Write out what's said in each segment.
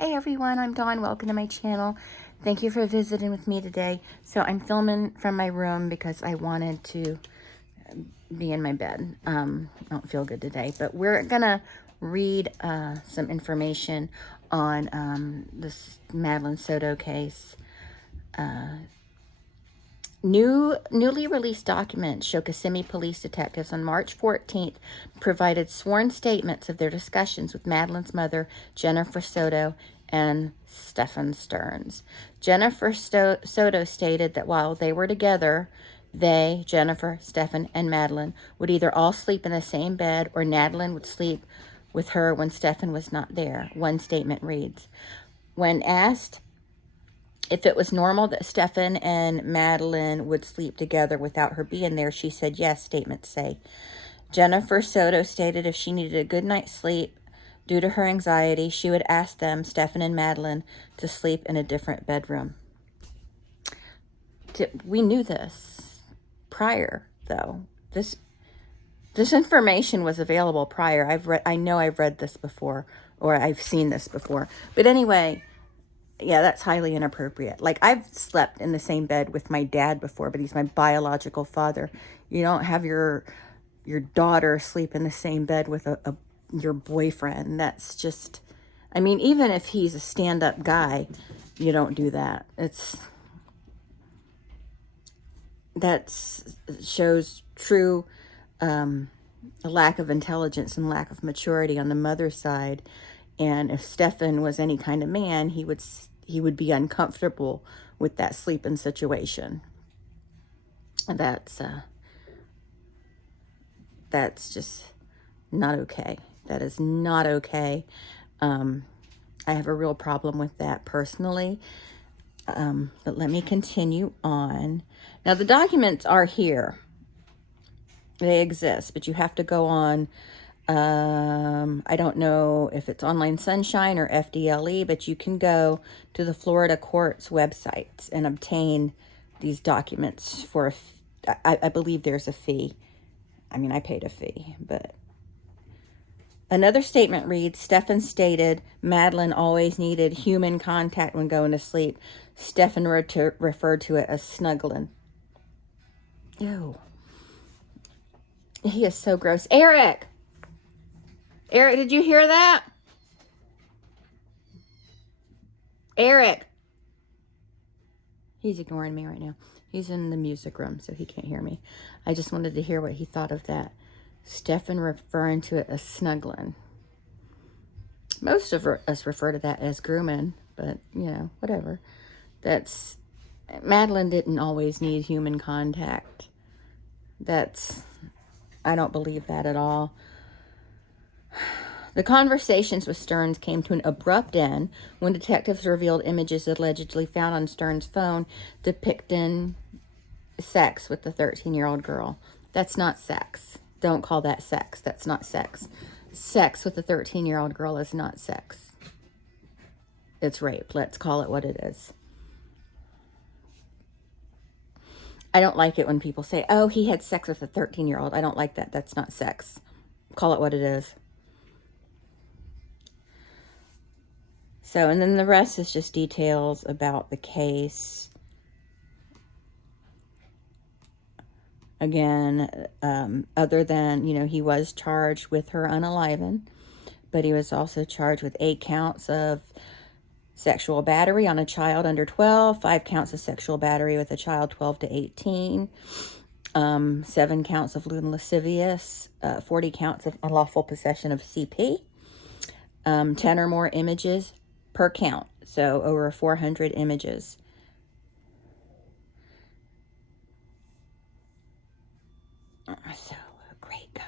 Hi everyone, I'm Dawn. Welcome to my channel. Thank you for visiting with me today. So I'm filming from my room because I wanted to be in my bed. I don't feel good today, but we're gonna read some information on this Meline Sodo case. Newly released documents show Kissimmee police detectives on March 14th provided sworn statements of their discussions with Madeline's mother, Jennifer Sodo, and Stephen Stearns. Jennifer Sodo stated that while they were together, they, Jennifer, Stephen, and Madeline, would either all sleep in the same bed or Madeline would sleep with her when Stephen was not there. One statement reads, when asked if it was normal that Stephen and Madeline would sleep together without her being there, she said yes, statements say. Jennifer Sodo stated if she needed a good night's sleep due to her anxiety, she would ask them, Stephen and Madeline, to sleep in a different bedroom. We knew this prior, though. This information was available prior. I know I've read this before, or I've seen this before. But anyway, yeah, that's highly inappropriate. Like, I've slept in the same bed with my dad before, but he's my biological father. You don't have your daughter sleep in the same bed with your boyfriend. That's just, I mean, even if he's a stand-up guy, you don't do that. That shows true a lack of intelligence and lack of maturity on the mother's side. And if Stephen was any kind of man, he would be uncomfortable with that sleeping situation. That's just not okay. That is not okay. I have a real problem with that personally. But let me continue on. Now, the documents are here. They exist, but you have to go on, I don't know if it's Online Sunshine or FDLE, but you can go to the Florida court's websites and obtain these documents for, I believe there's a fee. I mean, I paid a fee, but another statement reads, Stephen stated Madeline always needed human contact when going to sleep. Stephen referred to it as snuggling. Ew. He is so gross. Eric, did you hear that? Eric. He's ignoring me right now. He's in the music room, so he can't hear me. I just wanted to hear what he thought of that. Stephen referring to it as snuggling. Most of us refer to that as grooming, but, you know, whatever. Madeline didn't always need human contact. I don't believe that at all. The conversations with Stearns came to an abrupt end when detectives revealed images allegedly found on Stearns' phone depicting sex with the 13-year-old girl. That's not sex. Don't call that sex. That's not sex. Sex with a 13-year-old girl is not sex. It's rape. Let's call it what it is. I don't like it when people say, oh, he had sex with a 13-year-old. I don't like that. That's not sex. Call it what it is. So, and then the rest is just details about the case. Again, other than, you know, he was charged with her unaliving, but he was also charged with 8 counts of sexual battery on a child under 12, 5 counts of sexual battery with a child 12 to 18, 7 counts of lewd and lascivious, 40 counts of unlawful possession of CP, 10 or more images per count, so over 400 images. So, a great guy.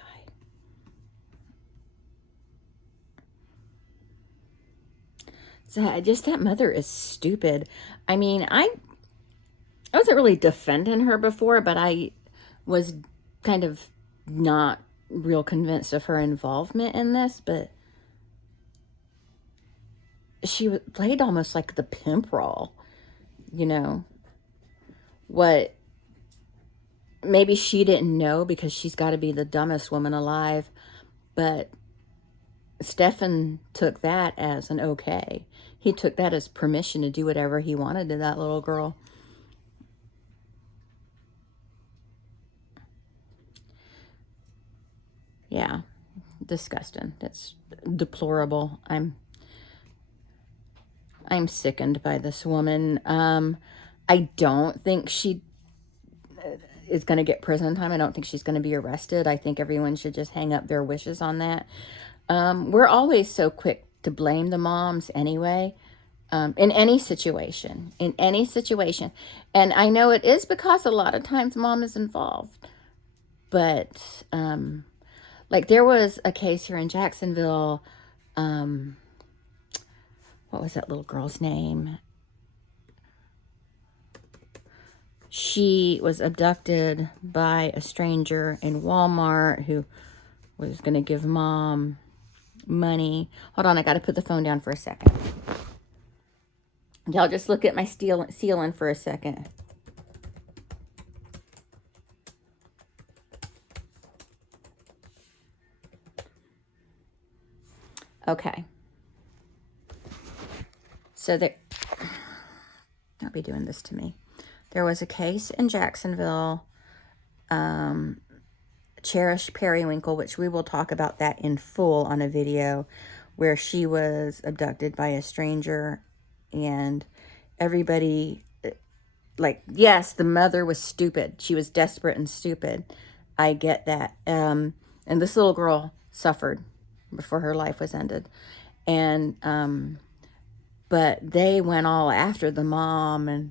So, just that mother is stupid. I mean, I wasn't really defending her before, but I was kind of not real convinced of her involvement in this, but she played almost like the pimp role, you know. What maybe she didn't know because she's got to be the dumbest woman alive, but Stefan took that as an okay. He took that as permission to do whatever he wanted to that little girl. Yeah, disgusting. That's deplorable. I'm sickened by this woman. I don't think she is going to get prison time. I don't think she's going to be arrested. I think everyone should just hang up their wishes on that. We're always so quick to blame the moms anyway. In any situation. And I know it is because a lot of times mom is involved. But, like there was a case here in Jacksonville. What was that little girl's name? She was abducted by a stranger in Walmart who was going to give mom money. Hold on, I got to put the phone down for a second. Y'all just look at my ceiling for a second. Okay. So don't be doing this to me. There was a case in Jacksonville, Cherish Periwinkle, which we will talk about that in full on a video, where she was abducted by a stranger, and everybody, like, yes, the mother was stupid. She was desperate and stupid. I get that. And this little girl suffered before her life was ended. And, but they went all after the mom, and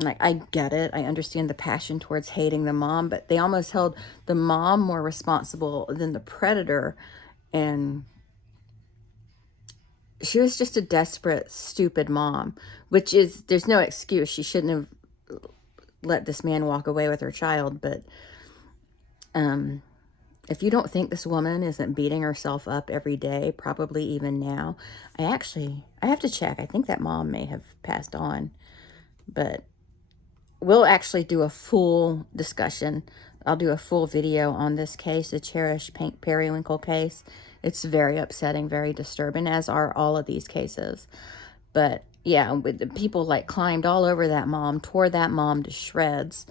like, I get it. I understand the passion towards hating the mom, but they almost held the mom more responsible than the predator. And she was just a desperate, stupid mom, which is, there's no excuse. She shouldn't have let this man walk away with her child. But if you don't think this woman isn't beating herself up every day, probably even now, I have to check. I think that mom may have passed on, but we'll actually do a full discussion. I'll do a full video on this case, the Cherish Periwinkle case. It's very upsetting, very disturbing, as are all of these cases. But yeah, with the people like climbed all over that mom, tore that mom to shreds.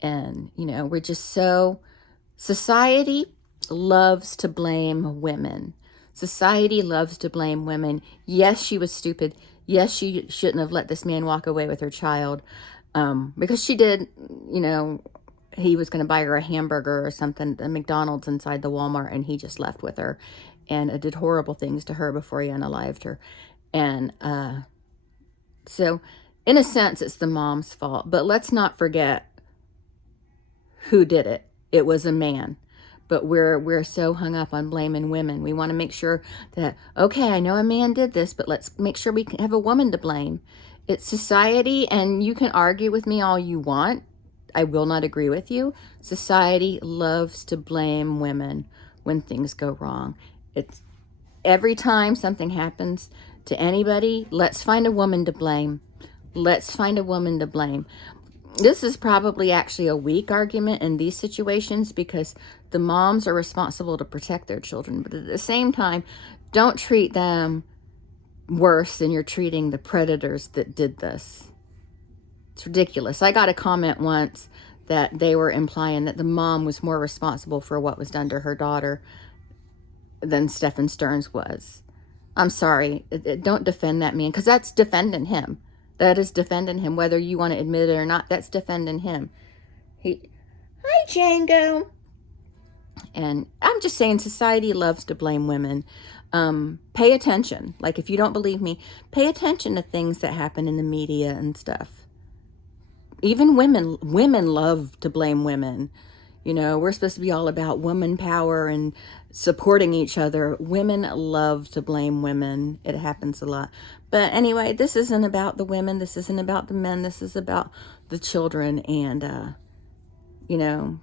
And, you know, we're just so, society loves to blame women. Society loves to blame women. Yes, she was stupid. Yes, she shouldn't have let this man walk away with her child. Because she did, you know, he was going to buy her a hamburger or something at McDonald's inside the Walmart, and he just left with her and did horrible things to her before he unalived her. And so in a sense, it's the mom's fault. But let's not forget who did it. It was a man. But we're so hung up on blaming women. We want to make sure that, okay, I know a man did this, but let's make sure we have a woman to blame. It's society, and you can argue with me all you want. I will not agree with you. Society loves to blame women when things go wrong. It's every time something happens to anybody, let's find a woman to blame. Let's find a woman to blame. This is probably actually a weak argument in these situations because the moms are responsible to protect their children. But at the same time, don't treat them worse than you're treating the predators that did this. It's ridiculous. I got a comment once that they were implying that the mom was more responsible for what was done to her daughter than Stefan Stearns was. I'm sorry. Don't defend that man, because that's defending him. That is defending him, whether you want to admit it or not. That's defending him. Hi, Django. And I'm just saying, society loves to blame women. Pay attention. Like, if you don't believe me, pay attention to things that happen in the media and stuff. Even women love to blame women. You know, we're supposed to be all about woman power and supporting each other. Women love to blame women. It happens a lot. But anyway, this isn't about the women. This isn't about the men. This is about the children. And, you know,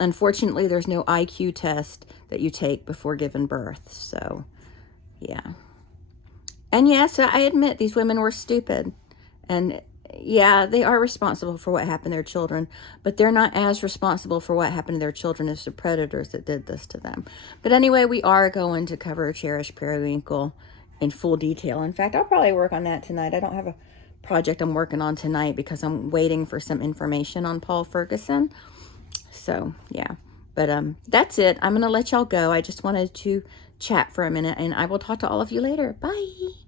unfortunately, there's no IQ test that you take before giving birth. So, yeah. And yes, I admit these women were stupid. And yeah, they are responsible for what happened to their children, but they're not as responsible for what happened to their children as the predators that did this to them. But anyway, we are going to cover Cherished Periwinkle in full detail. In fact, I'll probably work on that tonight. I don't have a project I'm working on tonight because I'm waiting for some information on Paul Ferguson. So, yeah. But that's it. I'm going to let y'all go. I just wanted to chat for a minute, and I will talk to all of you later. Bye.